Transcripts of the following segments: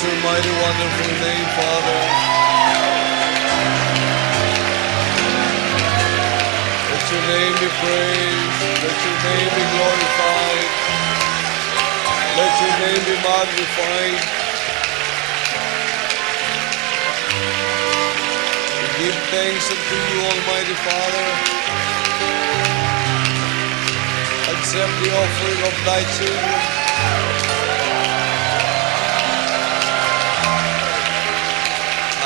Bless your mighty, wonderful name, Father. Let your name be praised. Let your name be glorified. Let your name be magnified. We give thanks unto you, Almighty Father. Accept the offering of thy children.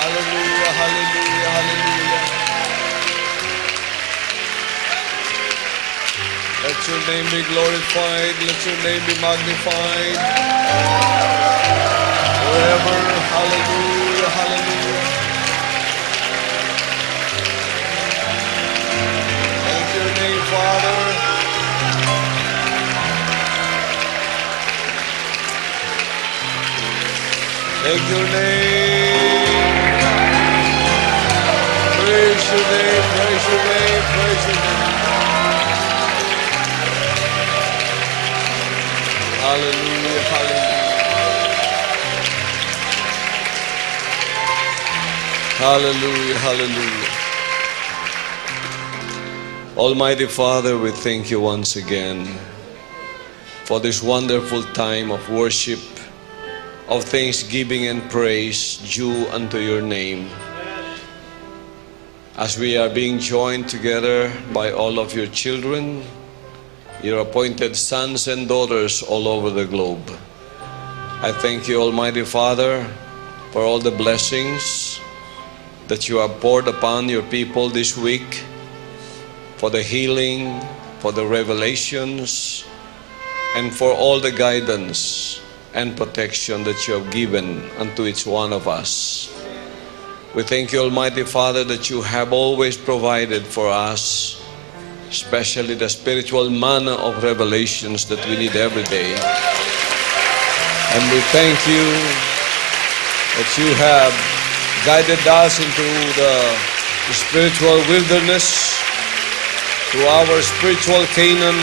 Hallelujah, hallelujah, hallelujah. Let your name be glorified. Let your name be magnified. Forever, hallelujah, hallelujah. Thank your name, Father. Thank your name. Praise your name, praise your name, praise your name. Hallelujah, hallelujah. Hallelujah, hallelujah. Almighty Father, we thank you once again for this wonderful time of worship, of thanksgiving and praise due unto your name. As we are being joined together by all of your children, your appointed sons and daughters all over the globe. I thank you, Almighty Father, for all the blessings that you have poured upon your people this week, for the healing, for the revelations, and for all the guidance and protection that you have given unto each one of us. We thank you, Almighty Father, that you have always provided for us, especially the spiritual manna of revelations that we need every day. And we thank you that you have guided us into the spiritual wilderness, to our spiritual Canaan,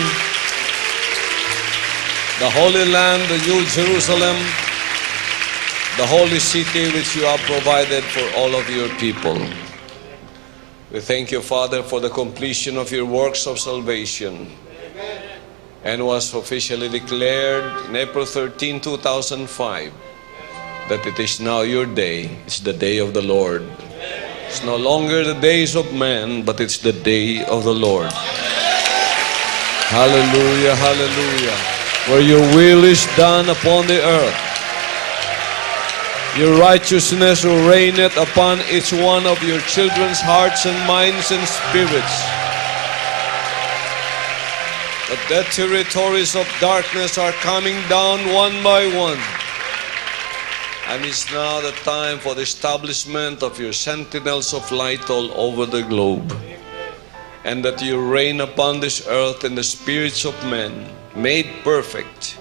the Holy Land, the New Jerusalem, the holy city which you have provided for all of your people. We thank you, Father, for the completion of your works of salvation. Amen. And was officially declared in April 13, 2005, that it is now your day. It's the day of the Lord. It's no longer the days of man, but it's the day of the Lord. Hallelujah, hallelujah. Where your will is done upon the earth, your righteousness reigneth upon each one of your children's hearts and minds and spirits. The dead territories of darkness are coming down one by one. And it's now the time for the establishment of your sentinels of light all over the globe. And that you reign upon this earth, and the spirits of men, made perfect,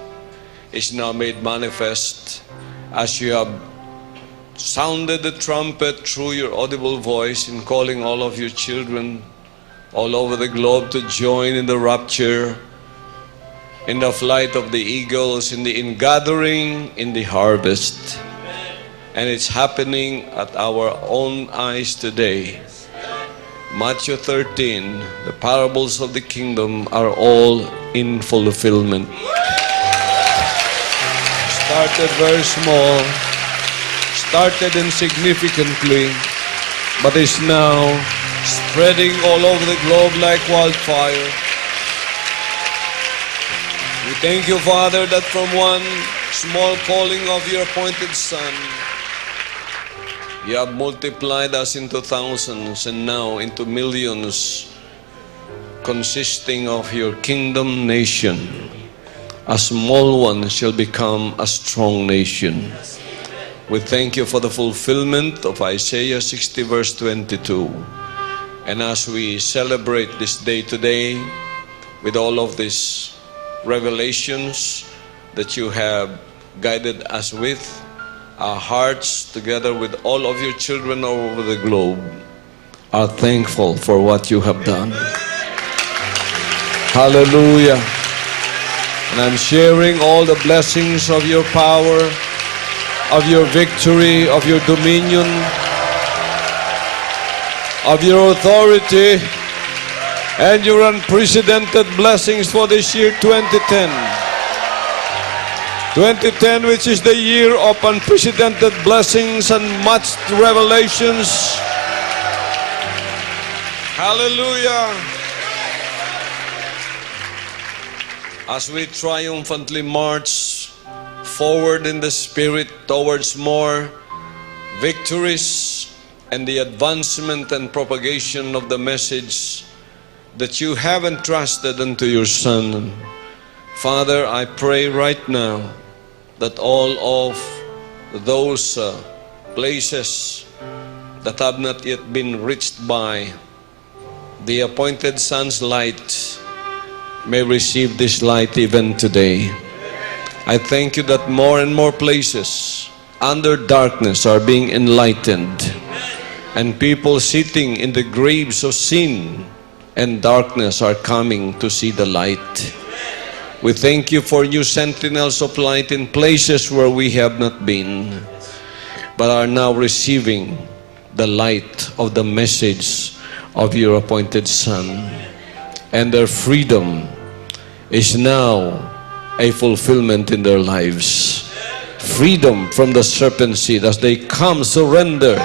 is now made manifest as you have sounded the trumpet through your audible voice in calling all of your children all over the globe to join in the rapture, in the flight of the eagles, in the ingathering, in the harvest. And it's happening at our own eyes today. Matthew 13, the parables of the kingdom are all in fulfillment. Started very small, started insignificantly, but is now spreading all over the globe like wildfire. We thank you, Father, that from one small calling of your appointed Son, you have multiplied us into thousands and now into millions, consisting of your kingdom nation. A small one shall become a strong nation. We thank you for the fulfillment of Isaiah 60 verse 22. And as we celebrate this day today with all of these revelations that you have guided us with, our hearts, together with all of your children all over the globe, are thankful for what you have done. Hallelujah. And I'm sharing all the blessings of your power, of your victory, of your dominion, of your authority, and your unprecedented blessings for this year 2010. 2010, which is the year of unprecedented blessings and much revelations. Hallelujah. As we triumphantly march forward in the Spirit towards more victories and the advancement and propagation of the message that you have entrusted unto your Son. Father, I pray right now that all of those places that have not yet been reached by the appointed Son's light may receive this light even today. I thank you that more and more places under darkness are being enlightened, and people sitting in the graves of sin and darkness are coming to see the light. We thank you for new sentinels of light in places where we have not been, but are now receiving the light of the message of your appointed Son. And their freedom is now a fulfillment in their lives. Freedom from the serpent seed as they come, surrender,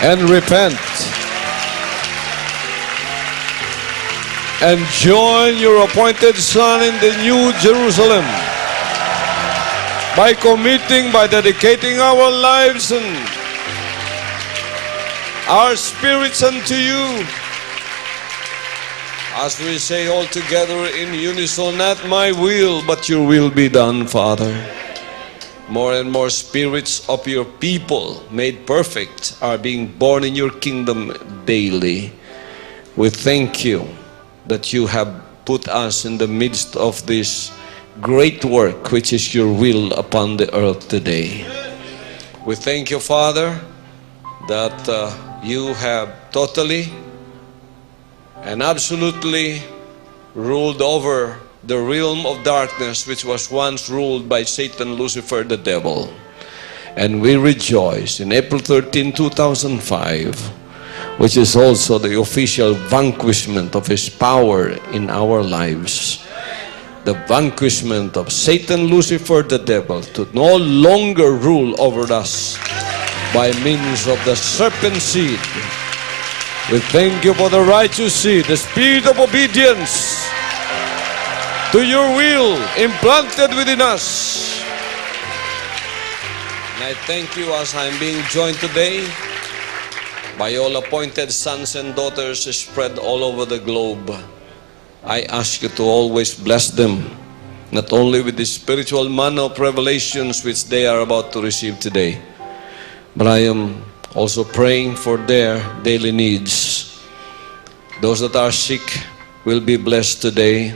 and repent, and join your appointed Son in the New Jerusalem by committing, by dedicating our lives and our spirits unto you. As we say all together in unison, not my will, but your will be done, Father. More and more spirits of your people made perfect are being born in your kingdom daily. We thank you that you have put us in the midst of this great work, which is your will upon the earth today. We thank you, Father, that you have totally and absolutely ruled over the realm of darkness, which was once ruled by Satan, Lucifer, the devil. And we rejoice in April 13, 2005, which is also the official vanquishment of his power in our lives. The vanquishment of Satan, Lucifer, the devil, to no longer rule over us by means of the serpent seed. We thank you for the righteous seed, the spirit of obedience to your will implanted within us. And I thank you as I'm being joined today by all appointed sons and daughters spread all over the globe. I ask you to always bless them, not only with the spiritual manna of revelations which they are about to receive today, but I am also praying for their daily needs. Those that are sick will be blessed today,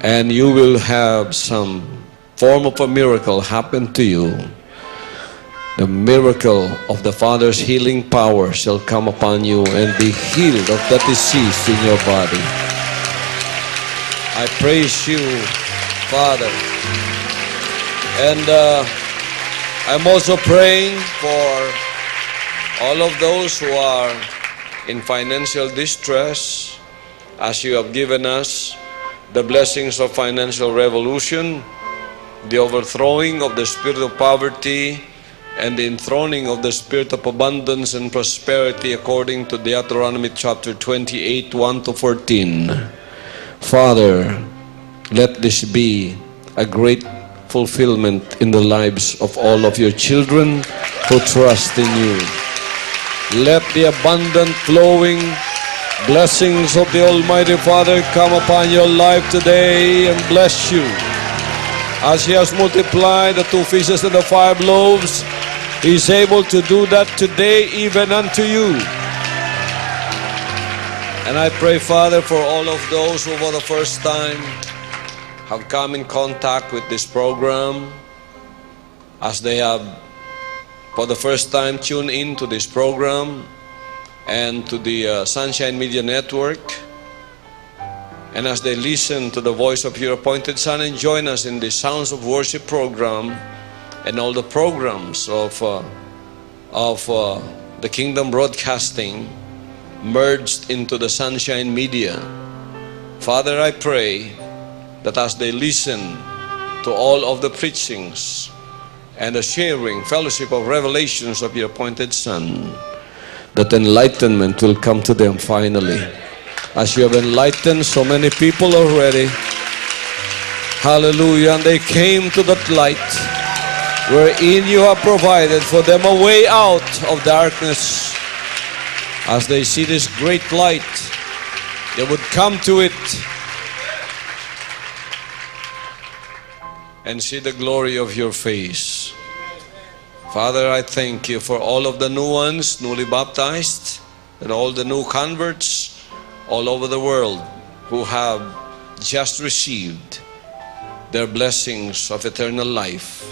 and you will have some form of a miracle happen to you. The miracle of the Father's healing power shall come upon you and be healed of that disease in your body. I praise you, Father. And I'm also praying for all of those who are in financial distress, as you have given us the blessings of financial revolution, the overthrowing of the spirit of poverty, and the enthroning of the spirit of abundance and prosperity according to Deuteronomy chapter 28, 1-14. Father, let this be a great fulfillment in the lives of all of your children who trust in you. Let the abundant flowing blessings of the Almighty Father come upon your life today and bless you. As He has multiplied the 2 fishes and the 5 loaves, He is able to do that today even unto you. And I pray, Father, for all of those who for the first time have come in contact with this program, as they have for the first time tuned in to this program and to the Sunshine Media Network, and as they listen to the voice of your appointed Son and join us in the Sounds of Worship program and all the programs of the Kingdom Broadcasting merged into the Sunshine Media. Father, I pray that as they listen to all of the preachings and the sharing, fellowship of revelations of your appointed Son, that enlightenment will come to them finally. As you have enlightened so many people already, hallelujah, and they came to that light wherein you have provided for them a way out of darkness. As they see this great light, they would come to it and see the glory of your face. Father, I thank you for all of the new ones, newly baptized, and all the new converts all over the world who have just received their blessings of eternal life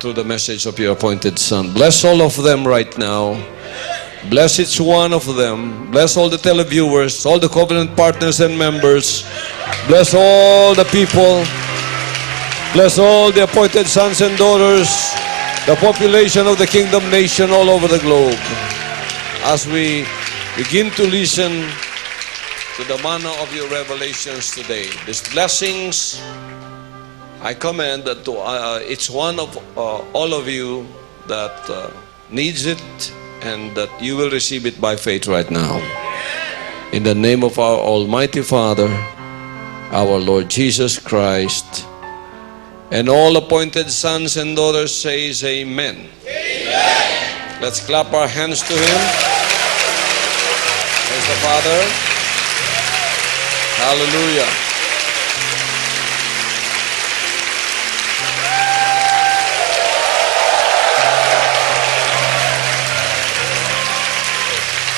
through the message of your appointed Son. Bless all of them right now. Bless each one of them. Bless all the televiewers, all the covenant partners and members. Bless all the people. Bless all the appointed sons and daughters, the population of the Kingdom Nation all over the globe. As we begin to listen to the manna of your revelations today, these blessings, I command that to each one of all of you that needs it, and that you will receive it by faith right now. In the name of our Almighty Father, our Lord Jesus Christ, and all appointed sons and daughters says amen. Amen. Let's clap our hands to Him. Praise the Father. Hallelujah.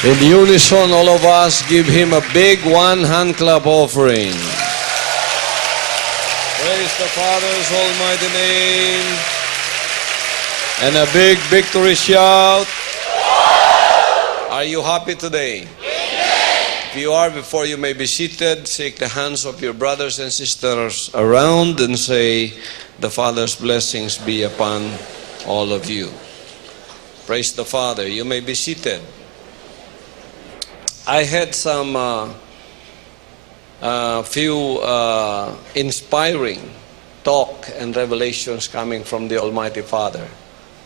In unison, all of us give Him a big one-hand clap offering. Praise the Father's almighty name. And a big victory shout. Are you happy today? If you are, before you may be seated, shake the hands of your brothers and sisters around and say, the Father's blessings be upon all of you. Praise the Father. You may be seated. I had some few inspiring talk and revelations coming from the Almighty Father,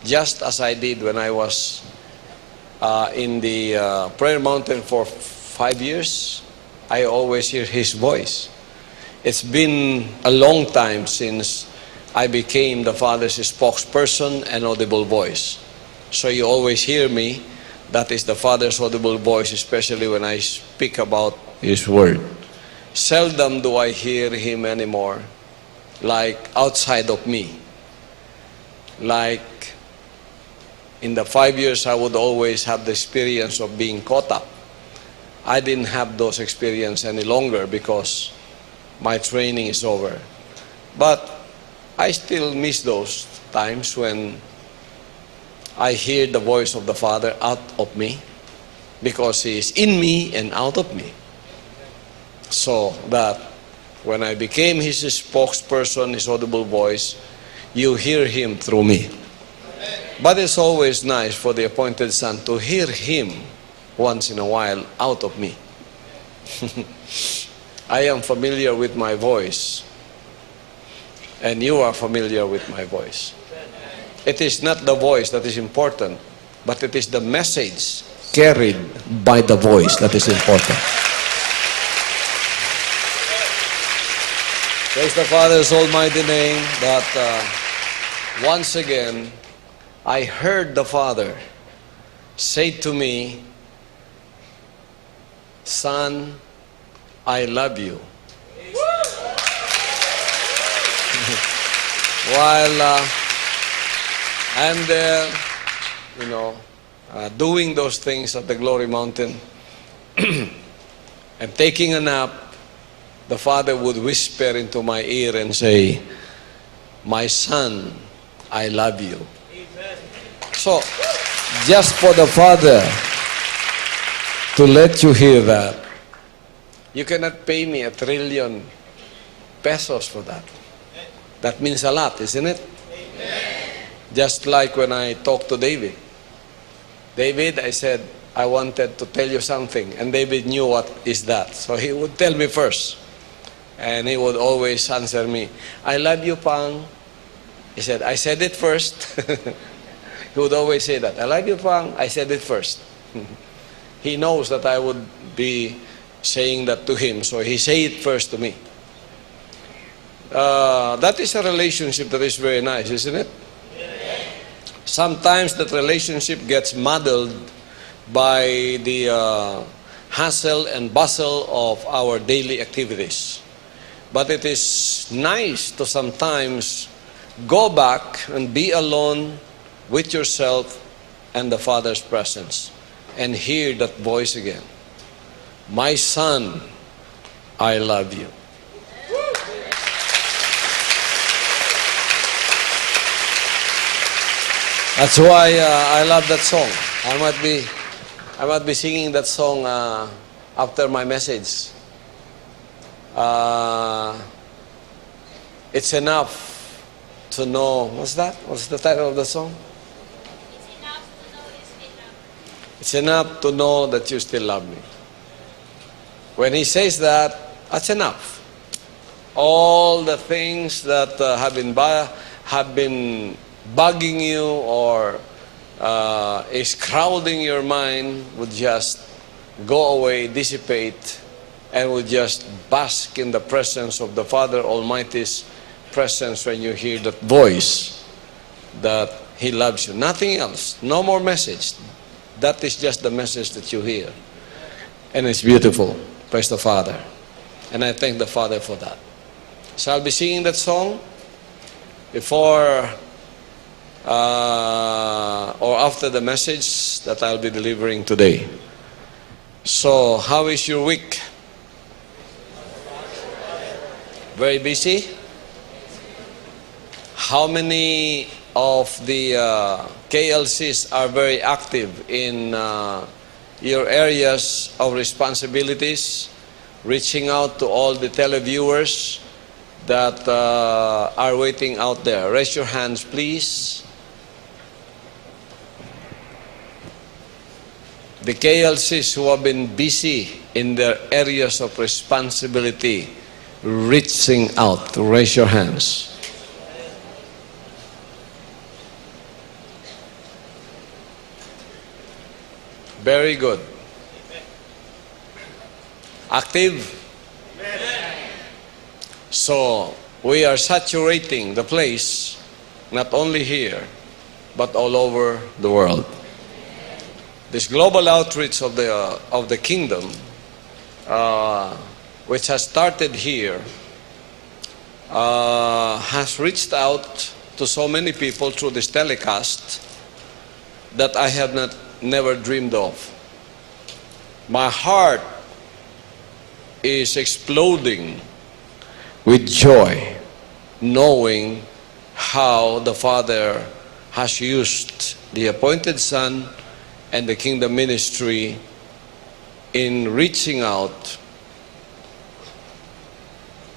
just as I did when I was in the prayer mountain for 5 years. I always hear His voice. It's been a long time since I became the Father's spokesperson and audible voice. So you always hear me. That is the Father's audible voice, especially when I speak about His Word. Seldom do I hear Him anymore, like outside of me. Like in the 5 years, I would always have the experience of being caught up. I didn't have those experiences any longer because my training is over. But I still miss those times when I hear the voice of the Father out of me, because He is in me and out of me. So that when I became His spokesperson, His audible voice, you hear Him through me. But it's always nice for the appointed Son to hear Him once in a while out of me. I am familiar with my voice, and you are familiar with my voice. It is not the voice that is important, but it is the message carried by the voice that is important. Praise the Father's almighty name. That once again, I heard the Father say to me, "Son, I love you." While I'm there, doing those things at the Glory Mountain and taking a nap, the Father would whisper into my ear and say, "My son, I love you." Amen. So, just for the Father to let you hear that, you cannot pay me 1 trillion pesos for that. That means a lot, isn't it? Amen. Just like when I talked to David. David, I said, I wanted to tell you something. And David knew what is that. So he would tell me first. And he would always answer me, I love you, Pang. He said, I said it first. He would always say that. I love you, Pang. I said it first. He knows that I would be saying that to him. So he said it first to me. That is a relationship that is very nice, isn't it? Sometimes that relationship gets muddled by the hustle and bustle of our daily activities. But it is nice to sometimes go back and be alone with yourself and the Father's presence and hear that voice again. My son, I love you. That's why I love that song. I might be singing that song after my message. It's enough to know. What's that? What's the title of the song? It's enough to know that you still love me. When he says that, that's enough. All the things that have been bugging you or is crowding your mind would just go away, dissipate, and would just bask in the presence of the Father Almighty's presence when you hear that voice that He loves you. Nothing else. No more message. That is just the message that you hear. And it's beautiful. Praise the Father. And I thank the Father for that. So I'll be singing that song before or after the message that I'll be delivering today. So, how is your week? Very busy? How many of the KLCs are very active in your areas of responsibilities, reaching out to all the televiewers that are waiting out there? Raise your hands, please. The KLCs who have been busy in their areas of responsibility, reaching out, raise your hands. Very good. Active? So, we are saturating the place, not only here, but all over the world. This global outreach of the kingdom, which has started here, has reached out to so many people through this telecast that I have never dreamed of. My heart is exploding with joy, knowing how the Father has used the appointed Son and the kingdom ministry in reaching out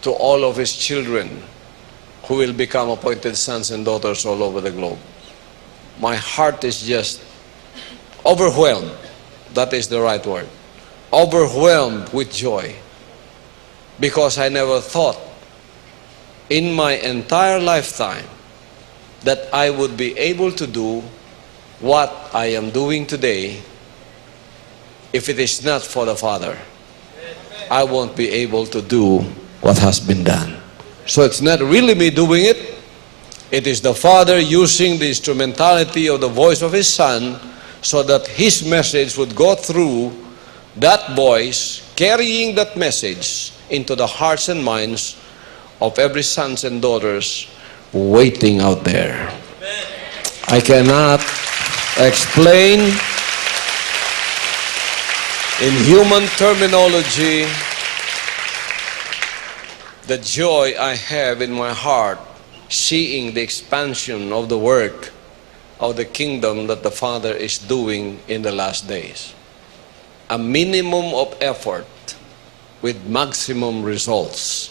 to all of His children who will become appointed sons and daughters all over the globe. My heart is just overwhelmed. That is the right word. Overwhelmed with joy. Because I never thought in my entire lifetime that I would be able to do what I am doing today. If it is not for the Father, I won't be able to do what has been done. So it's not really me doing it. It is the Father using the instrumentality of the voice of His Son so that His message would go through that voice, carrying that message into the hearts and minds of every sons and daughters waiting out there. I cannot explain in human terminology the joy I have in my heart seeing the expansion of the work of the kingdom that the Father is doing in the last days. A minimum of effort with maximum results.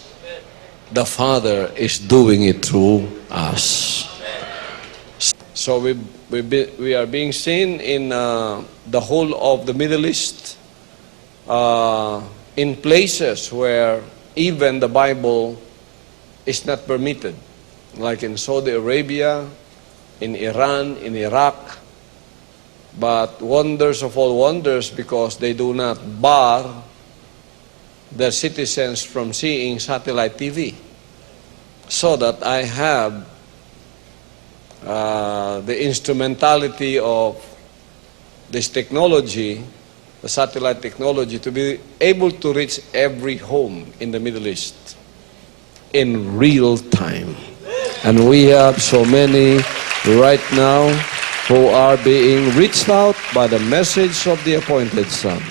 The Father is doing it through us. So we are being seen in the whole of the Middle East, in places where even the Bible is not permitted, like in Saudi Arabia, in Iran, in Iraq. But wonders of all wonders, because they do not bar their citizens from seeing satellite TV. So that I have the instrumentality of this technology, the satellite technology, to be able to reach every home in the Middle East in real time. And we have so many right now who are being reached out by the message of the appointed Son.